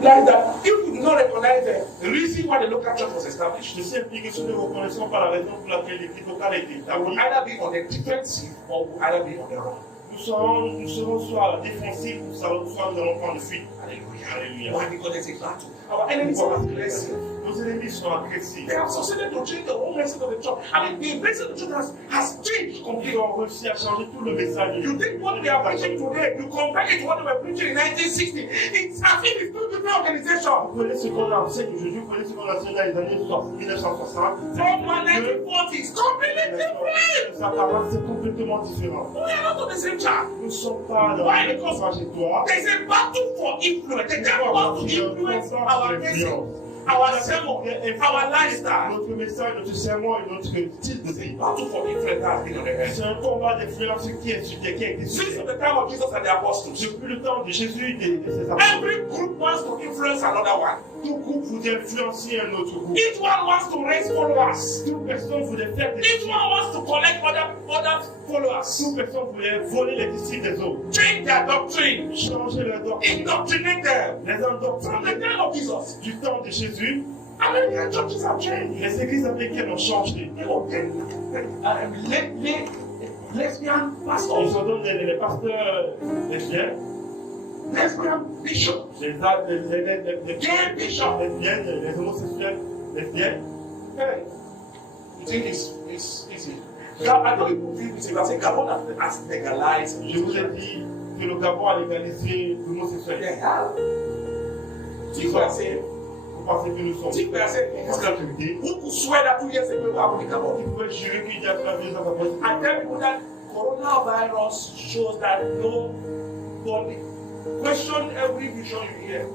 implies that if you do not recognize the reason why the local church was established, Ceci implique que si nous ne reconnaissons pas la raison pour laquelle l'église locale a été we établie, will either be on the defensive or we will either be on the run. nous serons soit défensifs ou soit nous allons prendre fuite. Hallelujah. Alléluia. Why? Because there's a battle. Our enemies are aggressive. Nos ennemis sont agressifs. They have succeeded to change the whole message of the church. I mean, the message of the church has changed Ils completely. ont réussi à changer tout le message. You think what we are preaching today, you compare it to what they were preaching in 1960. It's as if it's two different organizations. Vous connaissez ce qu'on a enseigné aujourd'hui, vous connaissez ce qu'on a enseigné dans les années 1960. From 1940s, completely different. Ça parle, c'est complètement différent. We are not on the same track. Nous ne sommes pas dans Why? la même Because trajectoire. there's a battle for influence. The devil wants to influence our message, our sermon, our lifestyle. Notre message, notre sermon et notre style de vie. Battle for influence has been on the earth. C'est un combat d'influence qui a été Since the time of Jesus and the apostles, depuis le temps de Jésus et de ses apôtres. every group wants to influence another one. Tout groupe voudrait influencer un autre groupe. Each one wants to raise followers. Toute personne voudrait faire des Each one wants to collect other followers. Toute personne voulait voler les disciples des autres. Change their doctrine. Changer leur doctrine. Indoctrinate them. Les From endoctrines the time of Jesus, du temps de Jésus, American churches have changed. les églises américaines ont changé. They ordain lesbian Ils pastors, ont donné les pasteurs lesbiens, lesbian bishops, les gay bishops. lesbiennes, les homosexuels lesbiennes. Hey, you think it's easy? God, I know it will feel easy, but I say Gabon has legalized. Je vous ai dit que le Gabon a légalisé l'homosexualité. They have. Think we are saying, Vous pensez que nous sommes think we are saying, en sécurité? who could swear that 2 years ago we were in Gabon? Qui pouvait jurer qu'il y a 3 ans après? I tell people that coronavirus shows that nobody question every vision you hear.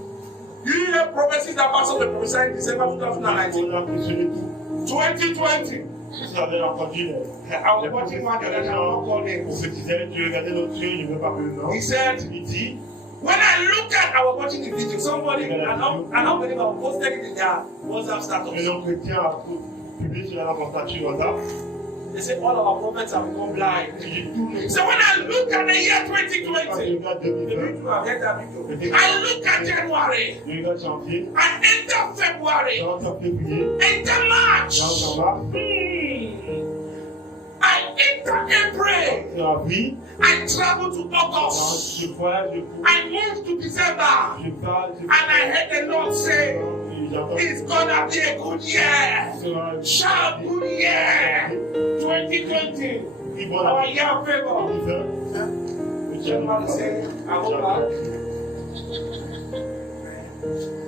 You hear prophecies that pastors were prophesying in December 2019. On a impressionné tout. 2020. Vous avez entendu I was watching one the other day, I won't call names. prophétisaient, tu regardais notre Dieu, je ne veux pas que le nom. He said, Il dit, when I was watching the video, somebody, an unbeliever posted it in their WhatsApp un status. homme chrétien a publié sur la statue WhatsApp. They say all our prophets have become blind. Il dit tous les So when I look at the year quand 2020, je regarde maybe 2020, you have heard that video. I look at January, je regarde janvier, I enter February, je rentre en février, enter March, je rentre en mars, I enter April, je rentre en avril, I travel to August, je voyage, je cours, I move to December, je parle, and I heard the Lord say, j'entends it's gonna be a good year. sera Shall good year 2020. Our year of favor. January say, I go back.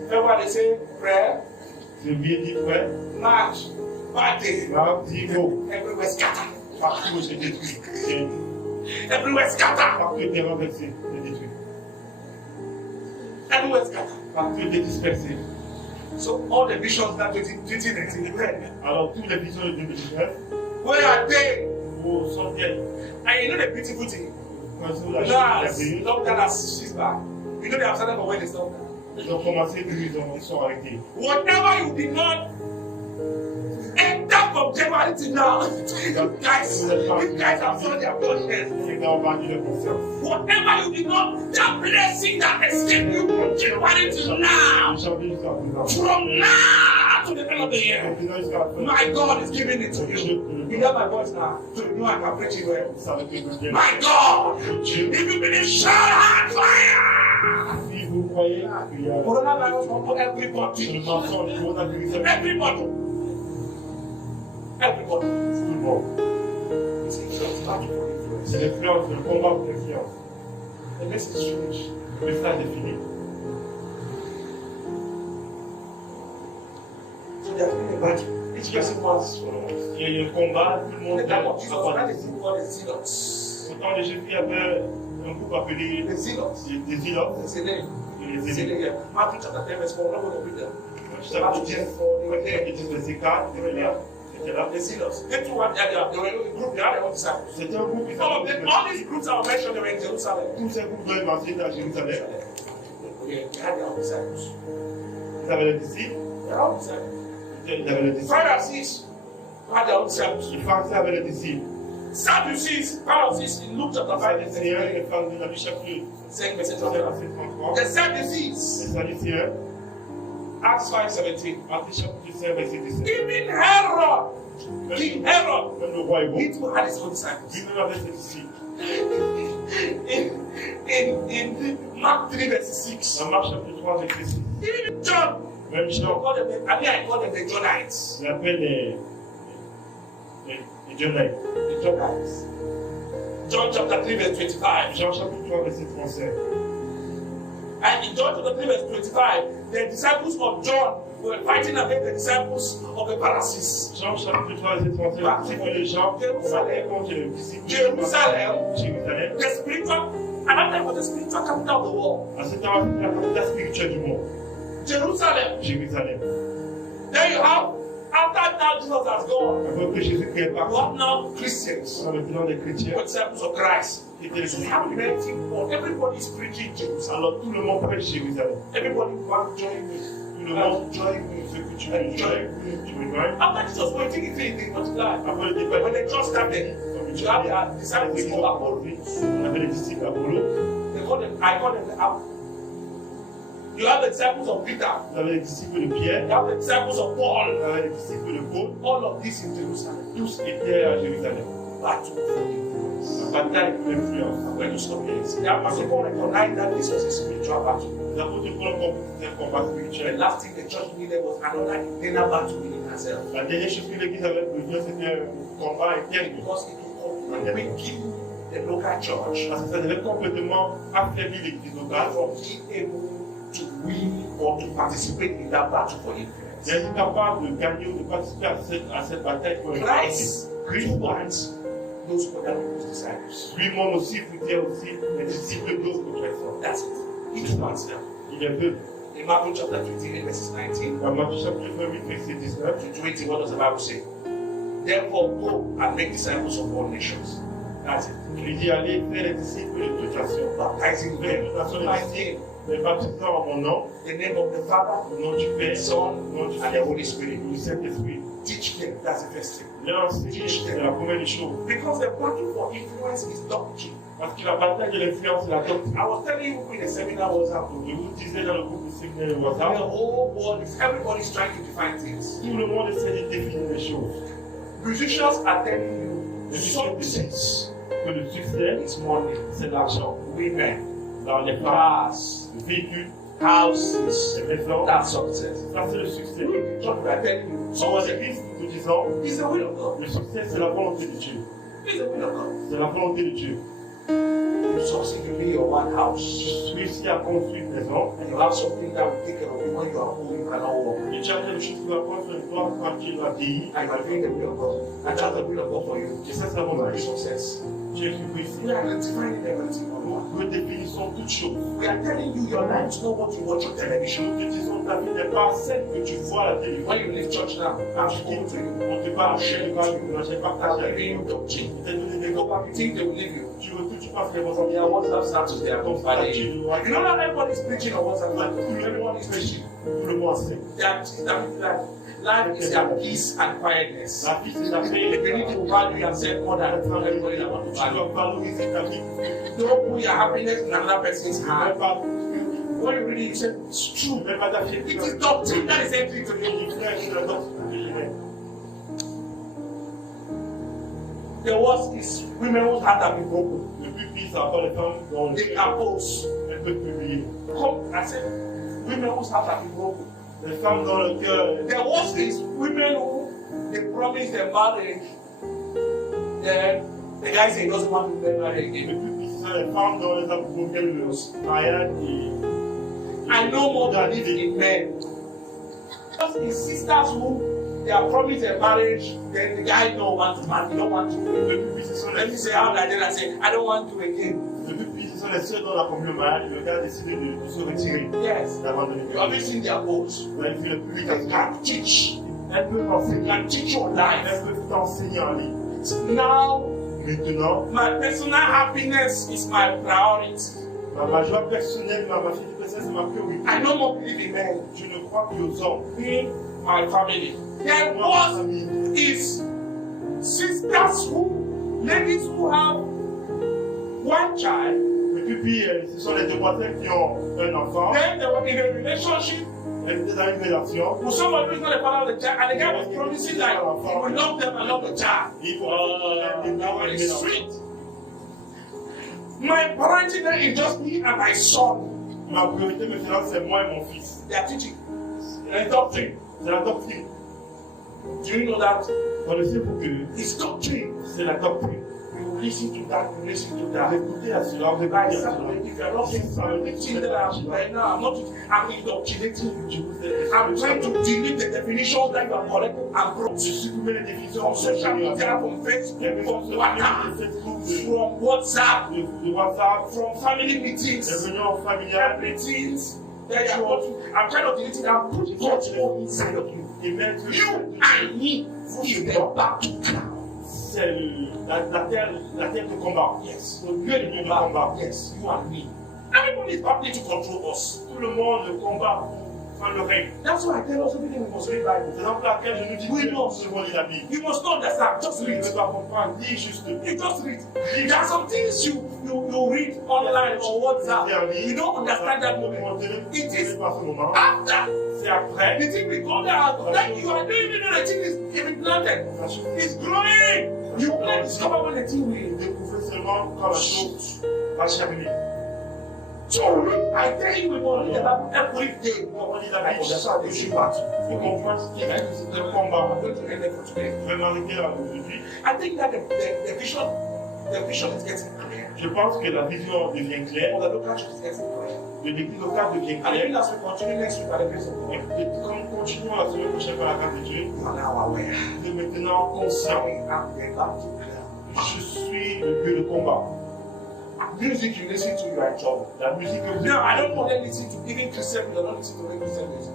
February say, prayer. Février dit prêt, March, party. mars dit go. Everywhere scatter. Partout c'est détruit. Everywhere scatter. Partout est renversé, c'est détruit. Everywhere scatter. Partout est dispersé. So all the visions that 2019 where Alors tous les visions de 2019, are they? où sont-elles? And you know the beautiful thing. Quand ils sont là, Now, lockdown has she's back. You know they have started for when they stop. ils ont commencé, puis ils sont arrêtés. Whatever you did not enter from January to now, you guys have sold their conscience. Les gars ont vendu leur conscience. Whatever you did not, that blessing that escaped you from January to now, De janvier jusqu'à présent. from now to the end of the year, Maintenant jusqu'à la fin. my God is giving it to you. You hear my voice now, so you know I can preach it well. Vous savez que je viens. My God, Dieu, if you believe, shout hard fire. si vous croyez qu'il y a Coronavirus will put le everybody, mensonge, le coronavirus, everybody, everybody. tout le monde. It's a battle for influence. C'est l'influence, le combat pour l'influence. The message is finished. Le message est fini. So they are doing a battle. Each person wants followers. Il y a eu un combat, tout le In monde the time of Jesus, a that is called the zealots. Au temps de Jésus, il y avait un groupe appelé The zealots. des Zealotes. It's a name. Et les It's a Zélites. name. Matthew chapter 10 verse 4. I'm not going to read them. Chapitre 10, verset 4, ils étaient là. The zealots. They too were there. They were in a group. They had their own disciples. C'était un groupe qui Some of them, all these groups are mentioned. They were in Jerusalem. tous ces groupes ont évacué à Jérusalem. They had their own disciples. Ils avaient les disciples. Their own disciples. Ils avaient les disciples. Pharisees had their own disciples. Les Pharisiens avaient les disciples. Sadducees, Pharisees in Luke chapter 5 and 33. The Sadducees, Acts 5:17. Even Herod, King Herod, he too had his own disciples. In Mark 3:6. Even John, I call them the Johnites. Les Johnites. John chapter 3:25. Jean chapitre 3, verset 35. And in John chapter 3:25, the disciples of John were fighting against the disciples of the Pharisees. Jean chapitre 3, verset 35. Disciples de Jean, Jerusalem, the spiritual, and that time was the spiritual capital of the world. À ce temps, la capitale spirituelle du monde. Jerusalem. There you have, after now Jesus has gone, you have now Christians, disciples of Christ. You have many people, everybody is preaching Jerusalem. Alors tout le monde prêche Jérusalem. Everybody wants to join me. Tout le monde join me. Ce que tu veux join. After Jesus went to the multiply, when they just started, you have the disciples of Apollo. On avait les disciples d'Apollo. I call them the Apollo. You have the disciples of Peter. Vous avez les disciples de Pierre. You have the disciples of Paul. Vous avez les disciples de Paul. All of this in Jerusalem. Tous étaient à Jérusalem. Battle for influence. La bataille pour l'influence. When you stop here, the Apostle Paul recognized that this was a spiritual battle. Les apôtres Paul ont compris un combat spirituel. The last thing the church needed was another internal battle within herself. La dernière chose que l'Église avait besoin, c'était un combat interne. Because it would weaken the local church. Parce que ça devait complètement affaiblir l'Église locale. From being able to win or to participate in that battle for influence. D'être capable de gagner ou de participer à cette bataille pour Christ wants those other people's disciples. Lui-même aussi voulait aussi les disciples d'autres personnes. That's it. He wants them. Il est veut. In Matthew chapter 28, verses 19 Dans Matthieu chapitre 28, verset 19 to 20, what does the Bible say? Therefore, go and make disciples of all nations. That's it. Il dit allez faire les disciples de toute nation. Baptizing them Nation in my name. les baptisants en mon nom, The name of the Father, au nom du Père, Son, au nom du and the Holy Spirit. du Saint-Esprit. Teach them. That's the first thing. Leur enseigner, c'est la première des choses. Because the battle for influence is doctrine. Parce que la bataille de l'influence, c'est la doctrine. I was telling you in the seminar WhatsApp. Je vous disais dans le groupe de séminaire The WhatsApp, whole world is everybody's trying to define things. tout le monde essaie de définir les choses. Musicians are telling you success Que le succès, is money, c'est l'argent. women, Dans les cars, le véhicule, houses. les maisons, That's success. ça c'est le succès. What we are telling you, Dans les églises, nous disons, it's the will of God. le succès c'est la volonté de Dieu. It's the will of God. C'est la volonté de Dieu. You succeed to be your one house, Tu réussis à construire une maison, and you have something that will take care of you when you are old, you cannot walk. et tu as quelque chose qui va prendre soin de toi quand tu vas vieillir. And you are doing the will of God. And that's the will of God for you. Et ça, c'est la You are volonté. success. Tu es réussi. We are identifying everything on one. Nous définissons toutes choses. We are telling you your life is not what you watch on television. Nous te disons ta vie n'est pas celle que tu vois à la télévision. When you leave church now, I'm speaking to you. On te parle, j'ai I'm partagé. giving you doctrine. Je t'ai donné They des go copains. back, you think they will leave you. Tu retournes, tu passes les From ressentis. their WhatsApp status, they are Ton confiding statut you. de loi. You know that everybody's preaching on WhatsApp status. Everyone is preaching. Tout le monde sait. Life is their peace and quietness. La vie, c'est la If paix. you need to value yourself more than everybody that wants to Tu dois value. valoriser ta vie. Don't put your happiness in another person's Tu ne hand. mets pas, When you read it, you say, it's tu true. ne mets pas ta fierté. It is doctrine that is entering to you. Tu fais la doctrine. The worst is women whose heart have been broken. Le plus pire, c'est encore les femmes dont They can post. elles peuvent publier. Come, I said, women whose heart have been broken. Les femmes dont le cœur. The worst is women who they promise their marriage, then the guy says he doesn't want to get married Le again. plus pire, ce sont les femmes dont les hommes promettent le mariage et I know more believe in men. Just in sisters who they are promised their marriage, then the guy don't want to marry, don't want to. le plus pire, ce sont Let me say how like that. I say I don't want to again. le plus pire, ce sont les seuls dont la promis le mariage, le gars décide de se retirer, Yes. d'abandonner. You have seen their posts. Vous allez dire le plus They vite. can teach. Elle peut They t'enseigner. can teach your life. Elle peut t'enseigner en ligne. Now, Maintenant, my personal happiness is my priority. ma joie personnelle, ma fierté personnelle, c'est ma priorité. I no more believe in men. Je ne crois plus aux hommes. Me, my family. There Moi, ma was famille. is sisters who Ladies who have one child, Et puis, ce sont les demoiselles qui ont un enfant. then they were in a relationship Elles étaient dans une relation. with somebody who is not a father of the child, and the guy was promising that he will love them and love the child. Il faut That was sweet. My parenting then is just me and my son. Ma priorité maintenant, c'est moi et mon fils. They are teaching. It's doctrine. C'est la doctrine. Do you know that? Connaissez-vous que It's doctrine. c'est la doctrine? You listen to that, you listen to Vous that. écoutez à cela, vous By écoutez à cela. if you are not listening that right now, I'm indoctrinating you. I'm trying to delete the definitions that you are correcting and from Supprimer les définitions from social media, from Facebook, from WhatsApp, de WhatsApp, from family les meetings, réunions familiales, everything that you are watching. I'm trying to delete it and put God's word inside of you. et mettre You and me is the battleground. c'est la terre de combat. Yes. Le lieu de combat. Yes, you and me. Everybody is battling to control us. Tout le monde combat pour faire le règne. That's why I tell us everything we must read Bible. C'est dans laquelle je nous dis que nous devons lire la Bible. You must not understand. Just read. Tu dois comprendre, lis juste. You just read. There are some things you read online or WhatsApp. You don't understand that moment. It is after. C'est après. The thing we go there, that you are doing even though the thing is implanted. It's growing. You will discover when the thing will. Découvrir seulement quand la chose va germiner. So I tell you, we will read the Bible every day. On lit la Bible. That's how they should battle. Il faut comprendre ce qui est le combat. I'm going to end it for today. Je vais m'arrêter là aujourd'hui. I think that the vision is getting clear. Je pense que la vision devient claire. Or the local church is getting clear. Le défi local devient And even clair. as we continue next week by the grace of God, Et comme nous continuons la semaine prochaine par la grâce de Dieu, you are now aware. nous sommes maintenant conscients. We are the battleground. Je suis le lieu de combat. Music you listen to, you are in trouble. La musique que vous Now, I don't want to listen to even Christian music. I don't listen to any Christian music.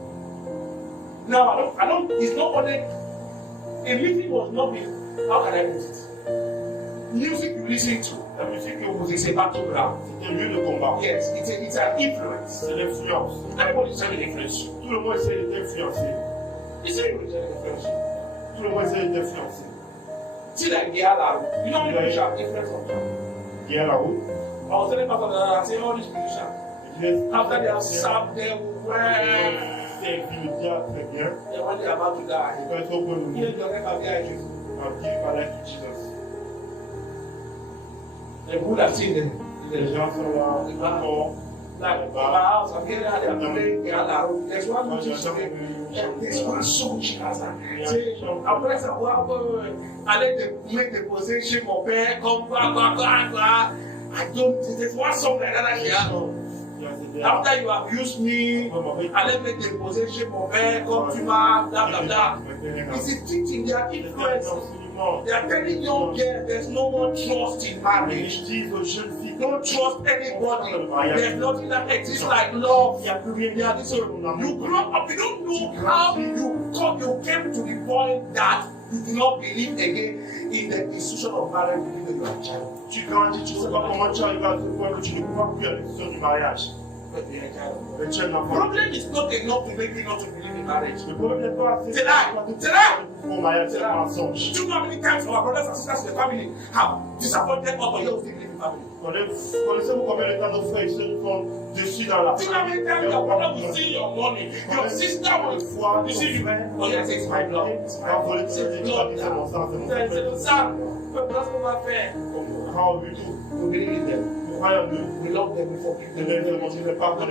Now, I don't, it's not only, a music was not being, how can I put it? Music you listen to, la musique que vous is a battleground. c'est un lieu de combat. Yes, it's an influence. C'est l'influence. Everybody's trying to influence. Tout le monde essaie d'être influencé. It's everybody's trying to influence. Tout le monde essaie d'être influencé. See, like Giala, you know how many people have influence on them? Il y a la route. I was telling Pastor that I say all these musicians, after they have served them well, c'est immédiat, très bien. and when they are about to die, Il va être au bon you niveau. don't never get it. I'll give my life to Jesus. The good have seen them. Les gens sont là, encore. Like in my house, I'm here, they are playing Giala. There's one musician, there's one song she has. Say, après ça, aller de make the possession of her, come back. I don't, there's one song like that she has. After you abuse me, I let me the possession of her, come to my, blah, blah, blah. It's a teaching, they are influencing. They are telling young girls there's no more trust in marriage. Don't trust anybody. There's nothing that exists like love. You grow up, you don't know how you came to the point that you do not believe again in the institution of marriage when you are a child. Tu grandis, tu ne sais pas comment tu arrives à ce point que tu ne crois plus à l'institution du mariage. But you are a child. Mais tu es un enfant. Problem is not enough to make you not to believe in marriage. Le problème n'est pas assez. C'est là. Au mariage, c'est un mensonge. Do you know how many times our brothers and sisters in the family have disappointed us or you still believe in family? Connaissez-vous combien de temps nos frères et sœurs nous font dessus dans la Do you know how many times your brother will see your money, your sister will you see you, oh yes, it's my blood. It's blood. C'est le sang. Parce qu'on va faire. How we do? We believe in them. We love them, we forgive them. The problem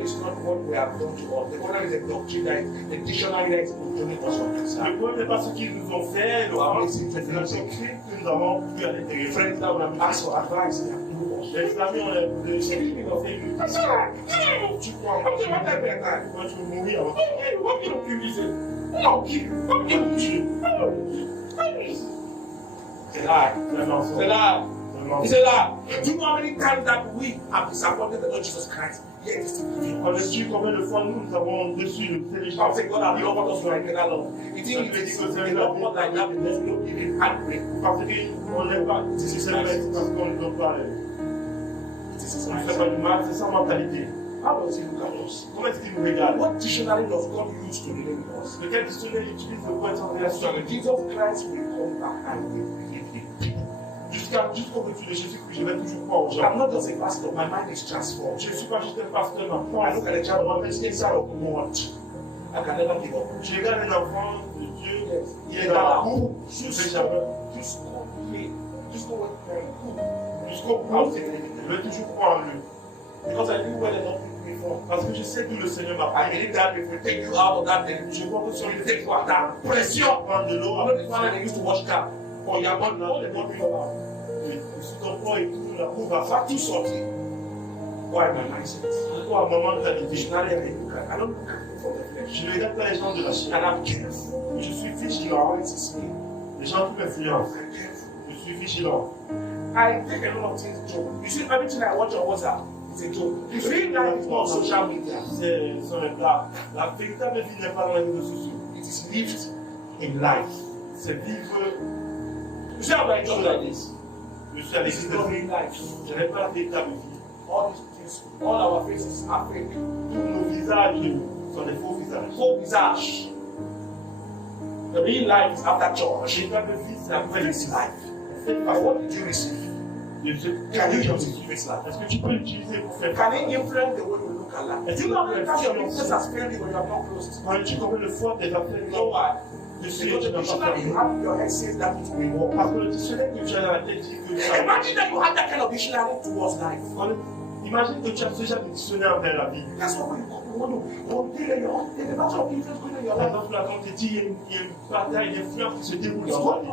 is not what we have done to us. The problem is the doctrine that the dictionary that is controlling us on this. Le problème n'est pas ce qu'ils nous ont fait, c'est la doctrine que nous avons pu à l'intérieur. Friends that would have asked for advice, they have told us. Les amis, on a That's all right. tu crois en What time? moi, tu veux mourir avant. What can you do? No, what can you do? C'est là. C'est là. It's a lie. Do you know how many times that we have disappointed the Lord Jesus Christ? Yet it's still giving. Connais-tu combien de fois nous avons déçu le Seigneur? I'll say God has loved us like that love. It is the love God like that because we don't give him heartbreak. Parce qu'on n'aime pas, c'est parce qu'on ne donne pas on ne fait pas du mal, c'est sa mentalité. How does he look at us? Comment est-ce qu'il nous regarde? What dictionary does God use to relate with us? Quel dictionnaire utilise le point de relation? So Jesus Christ will come back and will believe him. jusqu'au retour de Jésus-Christ, je vais toujours croire aux gens. I'm not just a pastor, my mind is transformed. Je ne suis pas juste un pasteur, ma I foi. look at a child of God inside of God. I can never give up. Je regarde un enfant de Dieu, il est Now, dans la just jamais. go pray. Just go and cook. Jusqu'au bout, je vais toujours croire en lui. Because I knew where the Lord took me from. Parce que je sais d'où le Seigneur m'a I pris. believe that if we take you out of that, then Je crois que si on you le take fait you out of that pressure. prendre de l'eau, I know the family they used to wash car, but you are not the one doing all sous ton poids et tout, la peau va that. Too salty. Why my mindset? Pourquoi à un moment de ta vie, Dictionary I don't look at it from the flesh. je ne regarde pas les gens de la chair. And I'm careful. Je suis You vigilant. always me. Les gens qui m'influencent. I'm careful. Je suis vigilant. I take a lot of things joke. You see, everything I watch on WhatsApp is a joke. The real life is not on social media. La véritable vie n'est pas dans les réseaux sociaux. It is lived in life. C'est vivre. You see how I talk like this? Je suis à This is l'église de not vie. real life. Je n'ai pas la véritable vie. All these things, all our faces are fake. Tous nos visages sont des faux visages. Faux visage. The real life is after La church. véritable vie, c'est après This l'église. life. But what did you receive? Can you use it to this life? Est-ce que tu peux l'utiliser pour faire Can it influence the way you look at life? Do you know how many times your business has failed you when you have not closed? Quand tu combien de fois tes affaires You know why? de ce Because que the tu n'as pas dictionary you fait? have in your head says that it will work. Parce que le dictionnaire que tu as dans la tête dit que ça. Imagine that you have that kind of dictionary towards life. Imagine que tu as déjà des dictionnaires vers la vie. That's what you want to deal in your own. There's a lot of influence going on in your Par life. exemple, là, quand tu dis il y a une bataille d'influence qui se déroule It's dans ta what? vie.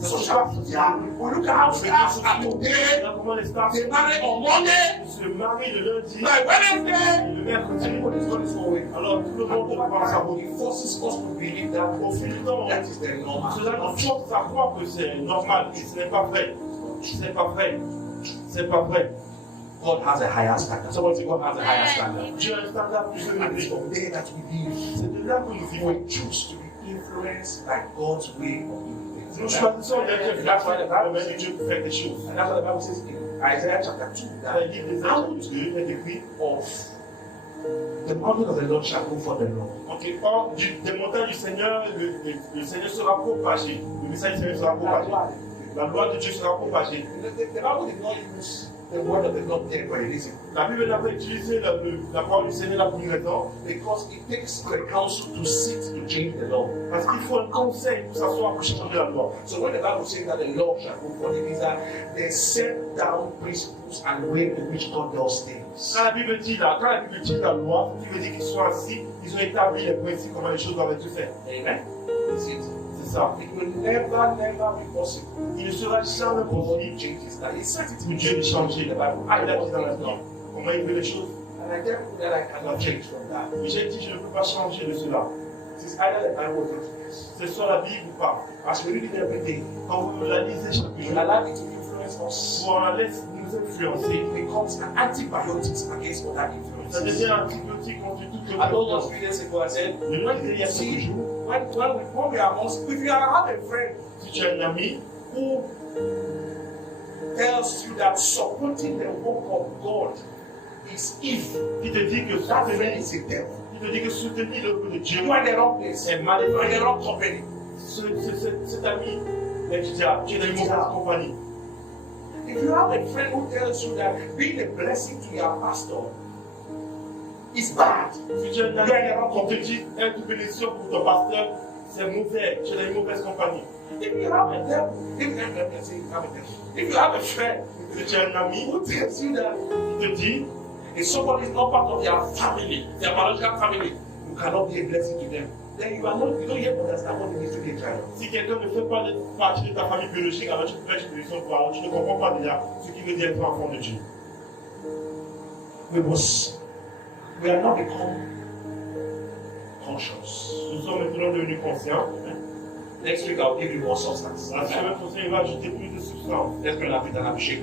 Social media. We look at how stars are today. Regarde comment les stars They marry on Monday. se marient le lundi By Wednesday. et le mercredi. Everybody's going this way. Alors tout le And monde over pense à time, vous. it forces us to believe that Au fil du temps, that is the normal. cela nous force à croire que c'est normal et ce n'est pas vrai. C'est pas vrai. C'est pas vrai. God has a higher standard. Someone say God has a higher standard. Dieu a un standard plus And it's élevé. from there that we live. C'est de là que nous vivons. We choose to be influenced by God's way of doing Nous things. choisissons d'être That's why the Bible de says, Dieu pour faire des choses. and that's what the Bible says in Isaiah chapter 2, Dans that le livre des Actes de Dieu est écrit of the mountain of the Lord shall go for the Lord. Or, des montagnes du Seigneur, le Seigneur sera propagé. Le message du Seigneur sera propagé. La loi de Dieu sera propagée. The Bible did not use the word of the Lord there for a reason. La Bible n'a pas utilisé la parole du Seigneur là pour une raison. Because it takes the council to sit to change the law. Parce qu'il faut un conseil pour s'asseoir pour changer la loi. So when the Bible says that the law shall go for them, is that they set down principles and way in which God does things. Quand la Bible dit la loi, ce qui veut dire qu'ils sont assis, ils ont établi les principes, comment les choses doivent être faites. Amen. That's it. C'est ça. It will never be possible. Il ne sera jamais God possible changes that. He said it pour in Dieu de changer. the Bible. Il a dit dans la Bible comment il veut les choses. And I tell you that I cannot change from that. Mais j'ai dit, je ne peux pas changer de cela. It is either the Bible or nothing else. C'est soit la Bible ou pas. As we read it every day, Quand vous la lisez chaque we jour, allow it to influence us. on la laisse nous influencer. It becomes an antibiotics against other Ça influences. devient un antibiotique contre toute I told autre us 3 days ago, I said, Le nom il y a quelques see, jours, when we are amongst, if you have a friend si tu as un ami who tells you that supporting the work of God is evil, qui te dit que that friend soutenir, is a devil. qui te dit que soutenir l'œuvre de Dieu You are in the wrong place. est mal You are in fait. the wrong company. Cet ami est tu as une mauvaise compagnie. If you have a friend who tells you that being a blessing to your pastor is bad, Si tu as un ami qui te dit être une bénédiction pour ton pasteur, c'est mauvais. Tu as une mauvaise compagnie. if you have a devil, if you have a friend Si tu as un ami who tells you that qui te dit if somebody is not part of their family, their biological family, you cannot be a blessing to them, then you don't yet understand what it means to be a child. si quelqu'un ne fait pas partie de ta famille biologique, alors tu peux faire une bénédiction pour alors tu ne comprends pas déjà ce qui veut dire être enfant de Dieu. We are not become conscious. Nous sommes maintenant devenus conscients. Next week I'll give you more substance. La semaine prochaine, il va ajouter plus de substance. Let's pray and have a shake.